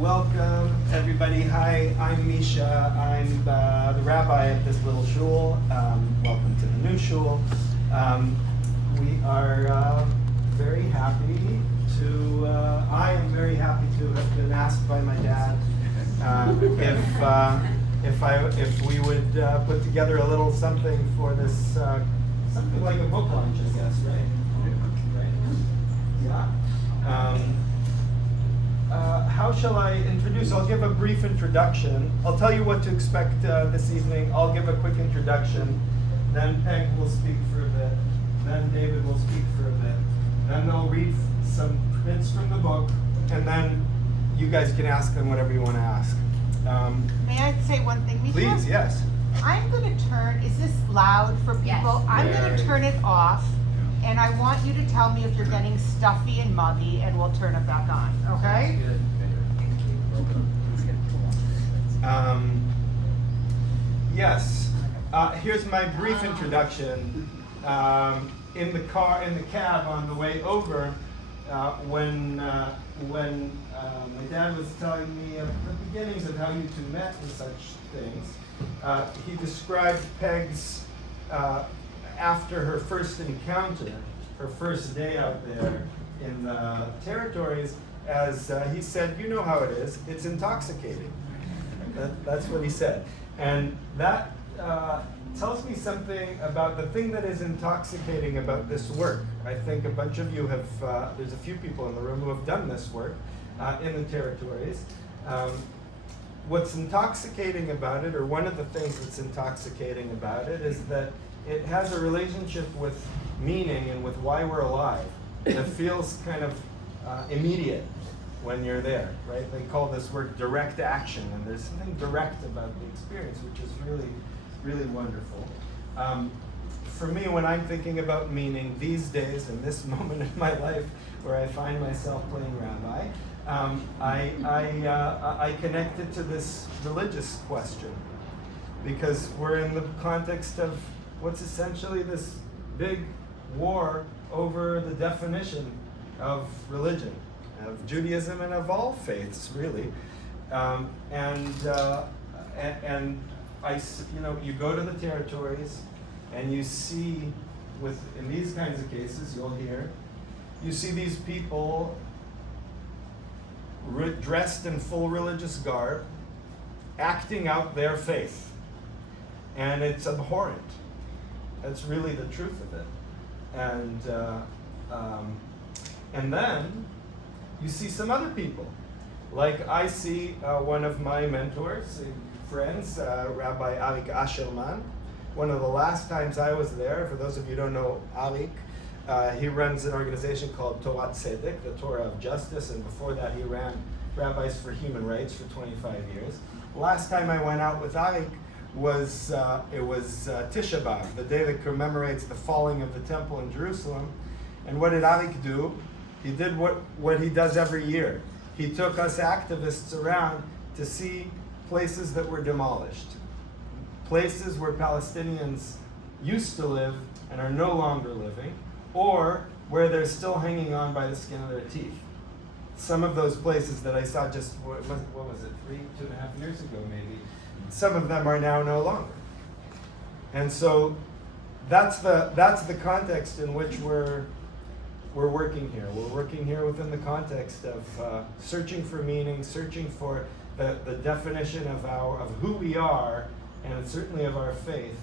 Welcome, everybody. Hi, I'm Misha. I'm the rabbi at this little shul. Welcome to the new shul. We are very happy to, I am very happy to have been asked by my dad if we would put together a little something for this, something like a book launch, I guess, right? Yeah. How shall I introduce? I'll give a brief introduction. I'll tell you what to expect this evening. I'll give a quick introduction. Then Peg will speak for a bit. Then David will speak for a bit. Then they'll read some bits from the book. And then you guys can ask them whatever you want to ask. May I say one thing, Misha? Please, yes. I'm going to turn, is this loud for people? Yes. I'm going to turn it off. And I want you to tell me if you're getting stuffy and muggy, and we'll turn it back on, okay? Yes. Here's my brief introduction. In the cab on the way over, when my dad was telling me of the beginnings of how you two met and such things, he described Peg's after her first encounter, her first day out there in the territories, as he said, you know how it is, it's intoxicating. That's what he said. And that tells me something about the thing that is intoxicating about this work. I think a bunch of you have, there's a few people in the room who have done this work in the territories. What's intoxicating about it, or one of the things that's intoxicating about it, is that it has a relationship with meaning and with why we're alive that feels kind of immediate when you're there, right? They call this work direct action, and there's something direct about the experience, which is really, really wonderful. For me, when I'm thinking about meaning these days, in this moment in my life where I find myself playing rabbi, I connect it to this religious question, because we're in the context of what's essentially this big war over the definition of religion, of Judaism, and of all faiths, really. And I, you go to the territories, and you see, in these kinds of cases, you'll hear, you see these people dressed in full religious garb, acting out their faith, and it's abhorrent. That's really the truth of it. And then you see some other people. Like I see one of my mentors, friends, Rabbi Arik Ashelman. One of the last times I was there, for those of you who don't know Arik, he runs an organization called Torah Tzedek, the Torah of Justice, and before that he ran Rabbis for Human Rights for 25 years. Last time I went out with Arik was Tisha B'Av, the day that commemorates the falling of the temple in Jerusalem. And what did Arik do? He did what he does every year. He took us activists around to see places that were demolished, places where Palestinians used to live and are no longer living, or where they're still hanging on by the skin of their teeth. Some of those places that I saw just, what was it, 2.5 years ago maybe, some of them are now no longer. And so that's the context in which we're working here. We're working here within the context of searching for meaning, searching for the definition of who we are, and certainly of our faith,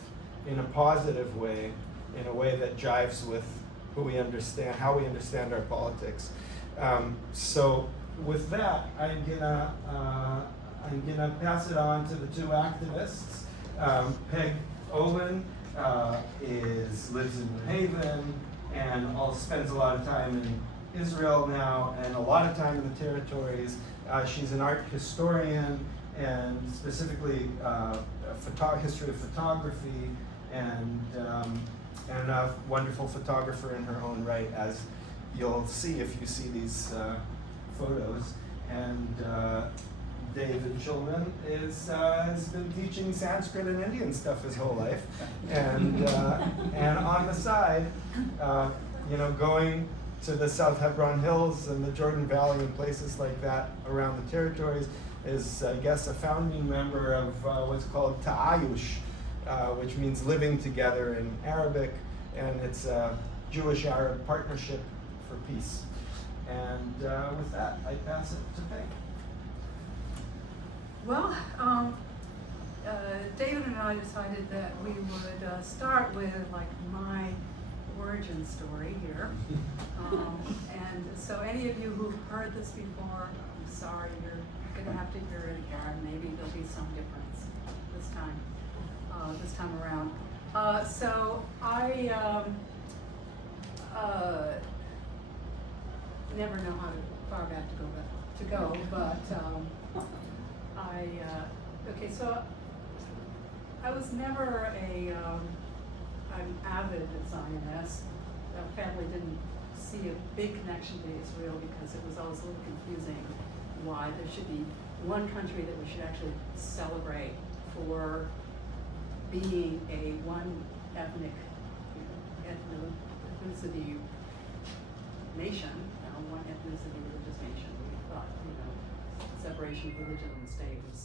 in a positive way, in a way that jives with who we understand, how we understand our politics. So with that, I'm gonna pass it on to the two activists. Peg Olin lives in New Haven and spends a lot of time in Israel now and a lot of time in the territories. She's an art historian, and specifically history of photography, and a wonderful photographer in her own right, as you'll see if you see these photos. And David Shulman has been teaching Sanskrit and Indian stuff his whole life, and on the side, going to the South Hebron Hills and the Jordan Valley and places like that around the territories, is, I guess, a founding member of what's called Ta'ayush, which means living together in Arabic, and it's a Jewish-Arab partnership for peace. And with that, I pass it to Peg. Well, David and I decided that we would start with like my origin story here. And so any of you who've heard this before, I'm sorry, you're gonna have to hear it again. Maybe there'll be some difference this time around. So I never know how far back to go, but okay, so I was never an avid Zionist. Our family didn't see a big connection to Israel because it was always a little confusing why there should be one country that we should actually celebrate for being a one ethnic, ethnicity nation, one ethnicity religious nation. We thought, separation of religion and state was,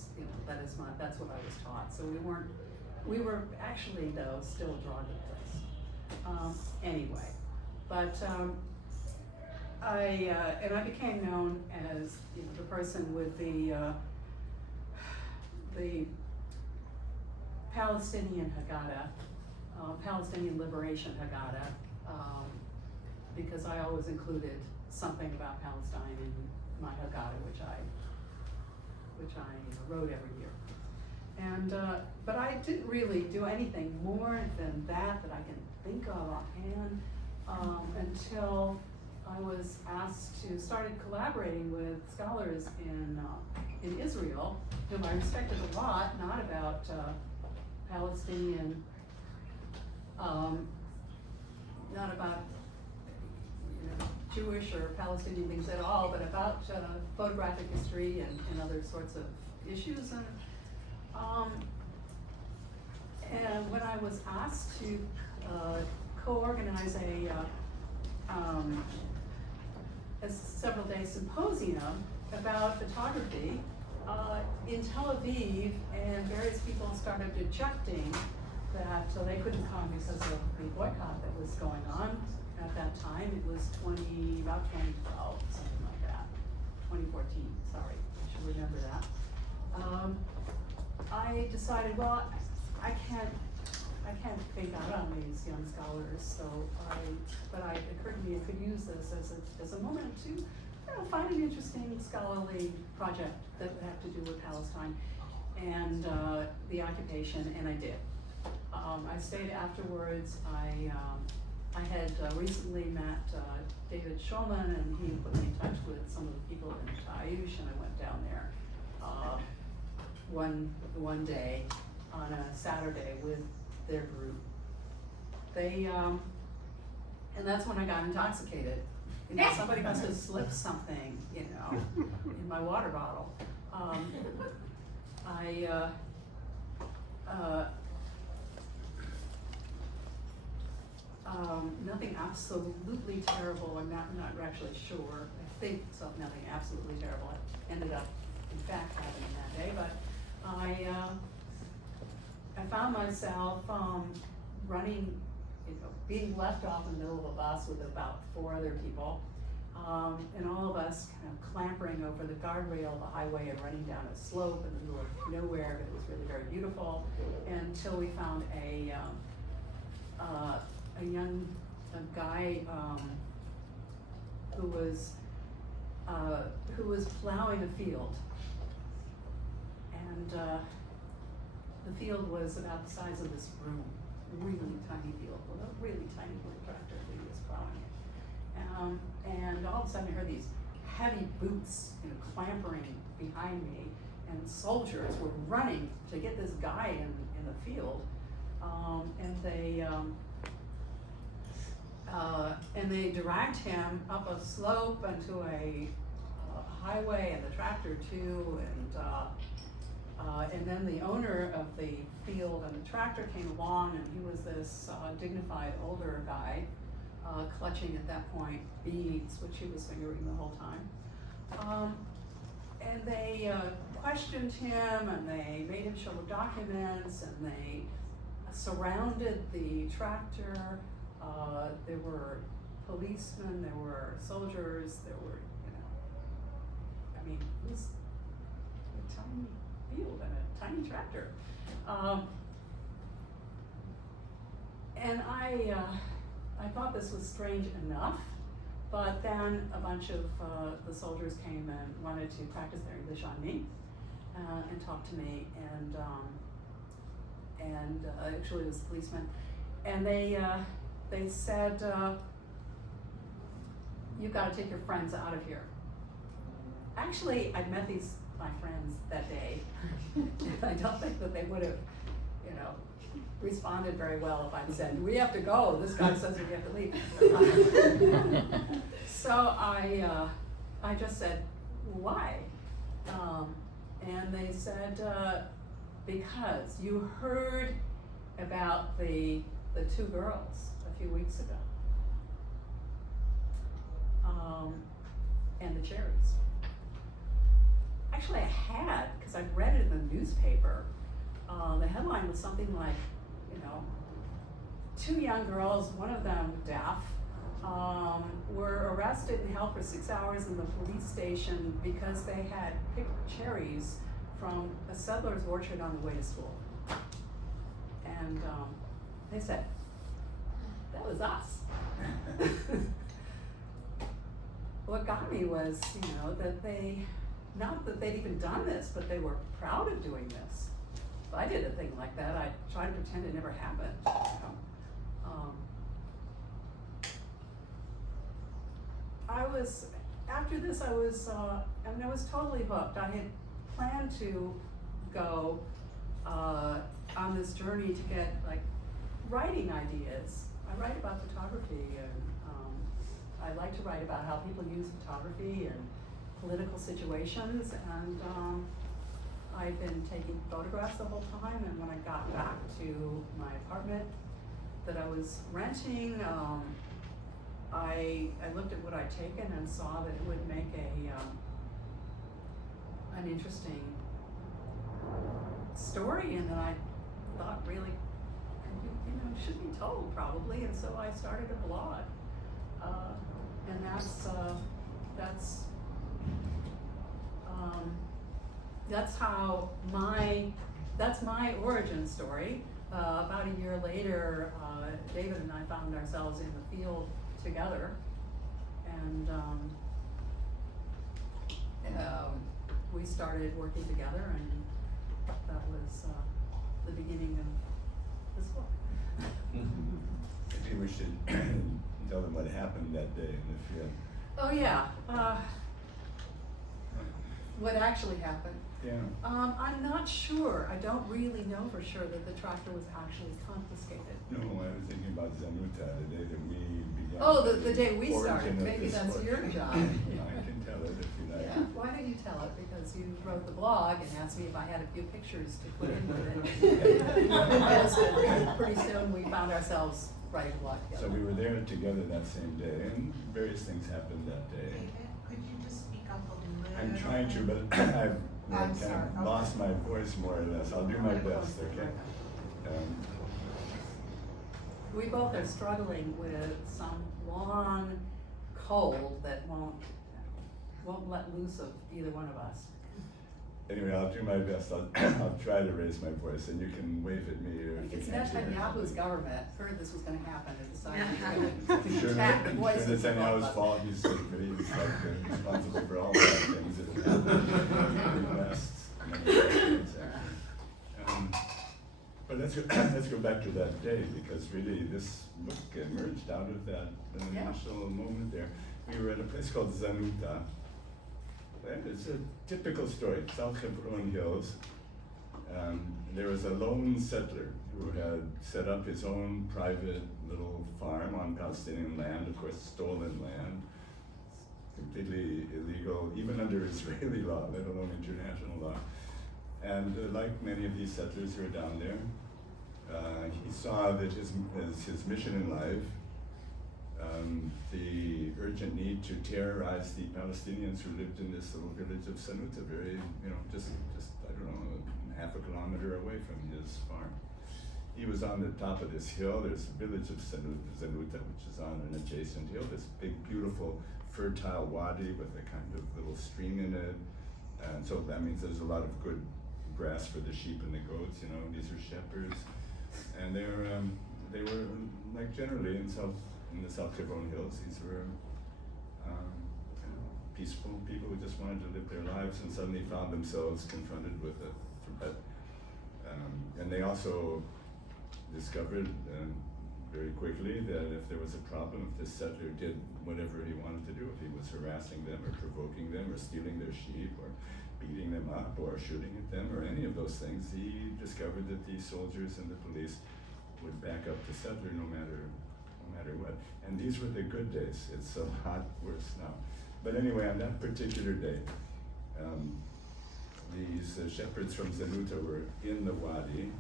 that's what I was taught. So we were actually though still drawn to the place. Anyway, but I became known as the person with the Palestinian Haggadah, Palestinian Liberation Haggadah, because I always included something about Palestine in my Haggadah, which I wrote every year. And but I didn't really do anything more than that I can think of offhand until I was asked to started collaborating with scholars in Israel, whom I respected a lot, not about Palestinian, not about Jewish or Palestinian things at all, but about photographic history and other sorts of issues. And when I was asked to co-organize a several-day symposium about photography in Tel Aviv, and various people started objecting that they couldn't come because of the boycott that was going on at that time. It was about 2012, something like that, 2014, sorry, I should remember that. I decided, well, I can't fake out on these young scholars, but it occurred to me I could use this as a moment to find an interesting scholarly project that would have to do with Palestine and the occupation, and I did. I stayed afterwards. I had recently met David Shulman, and he put me in touch with some of the people in Ta'ayush, and I went down there one day on a Saturday with their group. And that's when I got intoxicated. Somebody must have slipped something, in my water bottle. Nothing absolutely terrible. I'm not actually sure. I think nothing absolutely terrible ended up, in fact, happening that day. But I found myself running, being left off in the middle of a bus with about 4 other people, and all of us kind of clambering over the guardrail of the highway and running down a slope in the middle of nowhere. But it was really very beautiful until we found a guy who was plowing a field, and the field was about the size of this room, really tiny field with a really tiny little tractor that he was plowing it. And all of a sudden I heard these heavy boots, clambering behind me, and soldiers were running to get this guy in the field, and they dragged him up a slope onto a highway, and the tractor too, and then the owner of the field and the tractor came along, and he was this dignified older guy, clutching at that point beads, which he was fingering the whole time. And they questioned him, and they made him show the documents, and they surrounded the tractor. There were policemen, there were soldiers, there were, I mean, it was a tiny field and a tiny tractor. And I thought this was strange enough, but then a bunch of the soldiers came and wanted to practice their English on me and talk to me, and actually it was policemen, and they said, "You've got to take your friends out of here." Actually, I'd met my friends that day, and I don't think that they would have, responded very well if I'd said, "We have to go. This guy says we have to leave." So I just said, "Why?" And they said, "Because you heard about the two girls a few weeks ago, and the cherries." Actually, I had, because I read it in the newspaper. The headline was something like, two young girls, one of them deaf, were arrested and held for 6 hours in the police station because they had picked cherries from a settler's orchard on the way to school. And they said, that was us. What got me was, that not that they'd even done this, but they were proud of doing this. If I did a thing like that, I'd try to pretend it never happened. After this, I was totally hooked. I had planned to go on this journey to get writing ideas. I write about photography, and I like to write about how people use photography and political situations, and I'd been taking photographs the whole time, and when I got back to my apartment that I was renting, I looked at what I'd taken and saw that it would make an interesting story, and that I thought really, should be told probably, and so I started a blog, and that's my origin story. About a year later, David and I found ourselves in the field together, and we started working together, and that was the beginning of this book. Maybe we should tell them what happened that day in the field. Oh yeah, what actually happened? Yeah. I'm not sure. I don't really know for sure that the tractor was actually confiscated. No, I was thinking about Zanuta, the day that we began. Oh, the day we origin started. of Maybe this that's book. your job. I can tell it if you like. Yeah. Why don't you tell it? Because you wrote the blog and asked me if I had a few pictures to put in with it. Pretty soon we found ourselves writing a blog together. So we were there together that same day, and various things happened that day. David, could you just speak up a little? I'm trying to, but I've I'm kind sorry. of lost my voice more or less. I'll do my best, okay? We both are struggling with some long cold that won't let loose of either one of us. Anyway, I'll do my best. I'll try to raise my voice, and you can wave at me or if you It's can't hear Netanyahu's me. government heard this was going to happen and decided I'm to attack the voices of all of Netanyahu's us. fault. He's responsible for all bad things that have happened in the last number of years. But let's go back to that day, because really this book emerged out of that initial moment there. We were at a place called Zanuta. And it's a typical story, South Hebron Hills. There was a lone settler who had set up his own private little farm on Palestinian land, of course stolen land, completely illegal, even under Israeli law, let alone international law. And like many of these settlers who are down there, he saw that his mission in life the urgent need to terrorize the Palestinians who lived in this little village of Sanuta, very, just I don't know, half a kilometer away from his farm. He was on the top of this hill. There's a village of Zanuta, which is on an adjacent hill, this big, beautiful, fertile wadi with a kind of little stream in it. And so that means there's a lot of good grass for the sheep and the goats, these are shepherds. And they were like generally in the South Devon Hills, these were peaceful people who just wanted to live their lives and suddenly found themselves confronted with a threat. And they also discovered very quickly that if there was a problem, if this settler did whatever he wanted to do, if he was harassing them or provoking them or stealing their sheep or beating them up or shooting at them or any of those things, he discovered that the soldiers and the police would back up the settler no matter what. And these were the good days. It's a lot worse now. But anyway, on that particular day, these shepherds from Zanuta were in the wadi.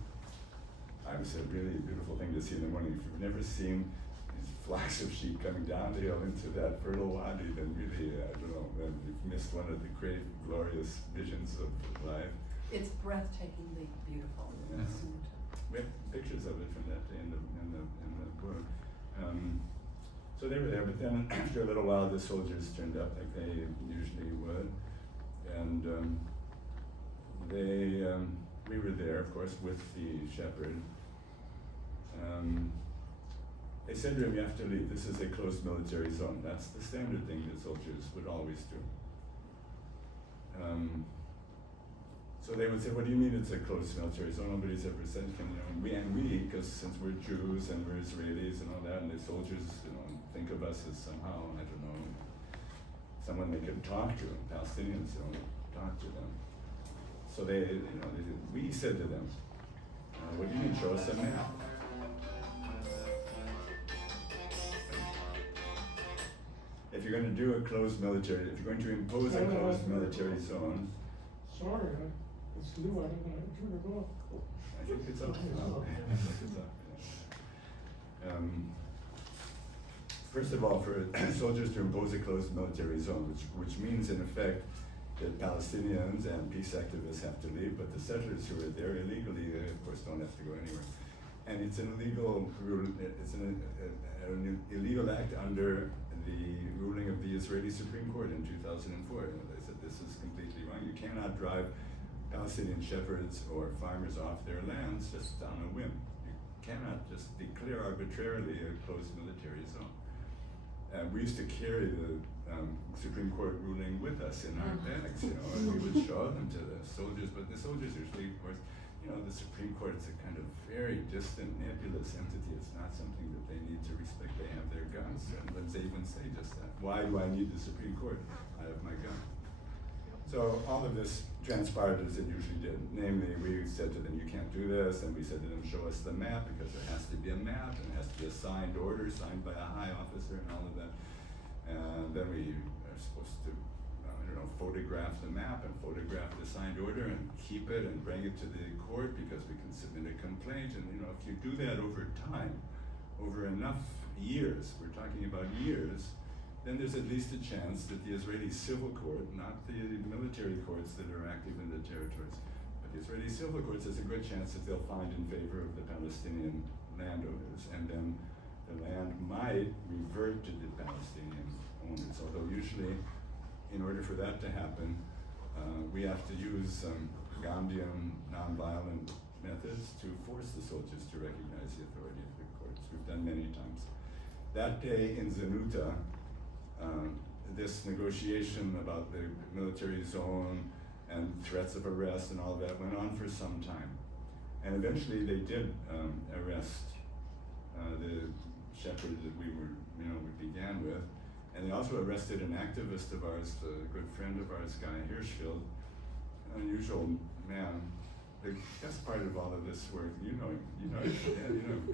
It was a really beautiful thing to see in the morning. If you've never seen these flocks of sheep coming down the hill into that fertile wadi, then really, I don't know, then you've missed one of the great, glorious visions of life. It's breathtakingly beautiful. Yeah. We have pictures of it from that day in the book. So they were there, but then after a little while, the soldiers turned up like they usually would, and we were there, of course, with the shepherd. They said to him, "You have to leave. This is a closed military zone." That's the standard thing that soldiers would always do. So they would say, "What do you mean it's a closed military zone? Nobody's ever said anything." We, because since we're Jews and we're Israelis and all that, and the soldiers, think of us as somehow, I don't know, someone they could talk to. Palestinians don't talk to them. So we said to them, "What do you mean? Show us a map." If you're going to do a closed military, if you're going to impose a closed military zone. Sorry, it's new, I don't know, turn it off. I think it's up now. First of all, for soldiers to impose a closed military zone, which means in effect that Palestinians and peace activists have to leave, but the settlers who are there illegally, they of course don't have to go anywhere. And it's an illegal illegal act under the ruling of the Israeli Supreme Court in 2004. They said this is completely wrong. You cannot drive Palestinian shepherds or farmers off their lands just on a whim. You cannot just declare arbitrarily a closed military zone. We used to carry the Supreme Court ruling with us in our bags, and we would show them to the soldiers, but the soldiers usually, of course, the Supreme Court is a kind of very distant, nebulous entity. It's not something that they need to respect. They have their guns, and they even say just that. Why do I need the Supreme Court? I have my gun. So all of this transpired as it usually did. Namely, we said to them, "You can't do this," and we said to them, "Show us the map," because there has to be a map, and it has to be a signed order, signed by a high officer, and all of that. And then we are supposed to, photograph the map and photograph the signed order and keep it and bring it to the court because we can submit a complaint. And if you do that over time, over enough years, we're talking about years, then there's at least a chance that the Israeli civil court, not the military courts that are active in the territories, but the Israeli civil courts, there's a good chance that they'll find in favor of the Palestinian landowners, and then the land might revert to the Palestinian owners, although usually, in order for that to happen, we have to use Gandhian nonviolent methods to force the soldiers to recognize the authority of the courts. We've done many times. That day in Zanuta, this negotiation about the military zone and threats of arrest and all that went on for some time. And eventually they did arrest the shepherd that we began with. And they also arrested an activist of ours, a good friend of ours, Guy Hirschfield, an unusual man. The best part of all of this work, you know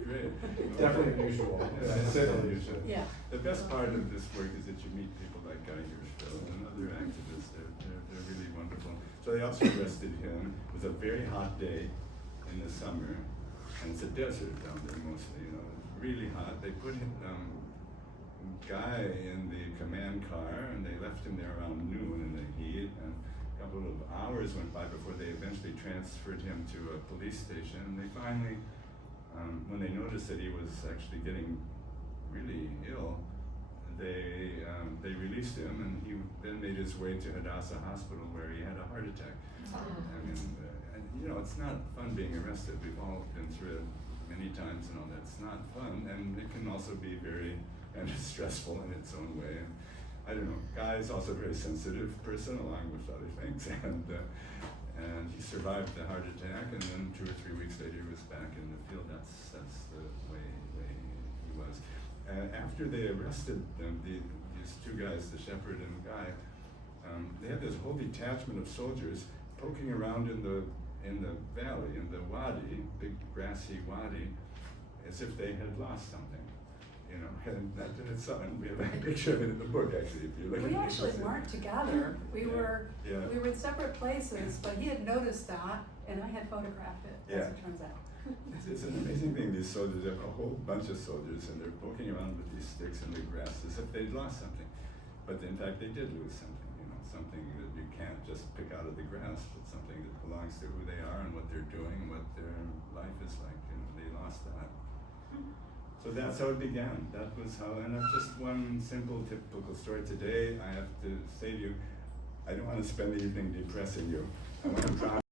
great. Definitely unusual. Unusual. Yeah. The best part of this work is that you meet people like Guy Hirschfield and other activists. They're really wonderful. So they also arrested him. It was a very hot day in the summer, and it's a desert down there mostly. Really hot. They put him guy in the command car, and they left him there around noon in the heat, and a couple of hours went by before they eventually transferred him to a police station, and they finally, when they noticed that he was actually getting really ill, they released him, and he then made his way to Hadassah Hospital where he had a heart attack. I mean, and you know, it's not fun being arrested. We've all been through it many times and all that. It's not fun, and it can also be very kind of stressful in its own way. And I don't know, Guy is also a very sensitive person, along with other things, and he survived the heart attack, and then 2 or 3 weeks later he was back in the field. That's the way he was. After they arrested them, these two guys, the shepherd and the guy, they had this whole detachment of soldiers poking around in the valley, in the wadi, big grassy wadi, as if they had lost something. You know, and that in itself, and we have a picture of it in the book actually. If you look We at it, actually you see. weren't together. We were in separate places, but he had noticed that, and I had photographed it, as it turns out. It's an amazing thing, these soldiers, they have a whole bunch of soldiers, and they're poking around with these sticks in the grass as if they'd lost something. But in fact, they did lose something, you know, something that you can't just pick out of the grass, but something that belongs to who they are and what they're doing and what their life is like, and they lost that. So that's how it began. That was how, and that's just one simple, typical story. Today, I have to say to you, I don't want to spend the evening depressing you. I want to promise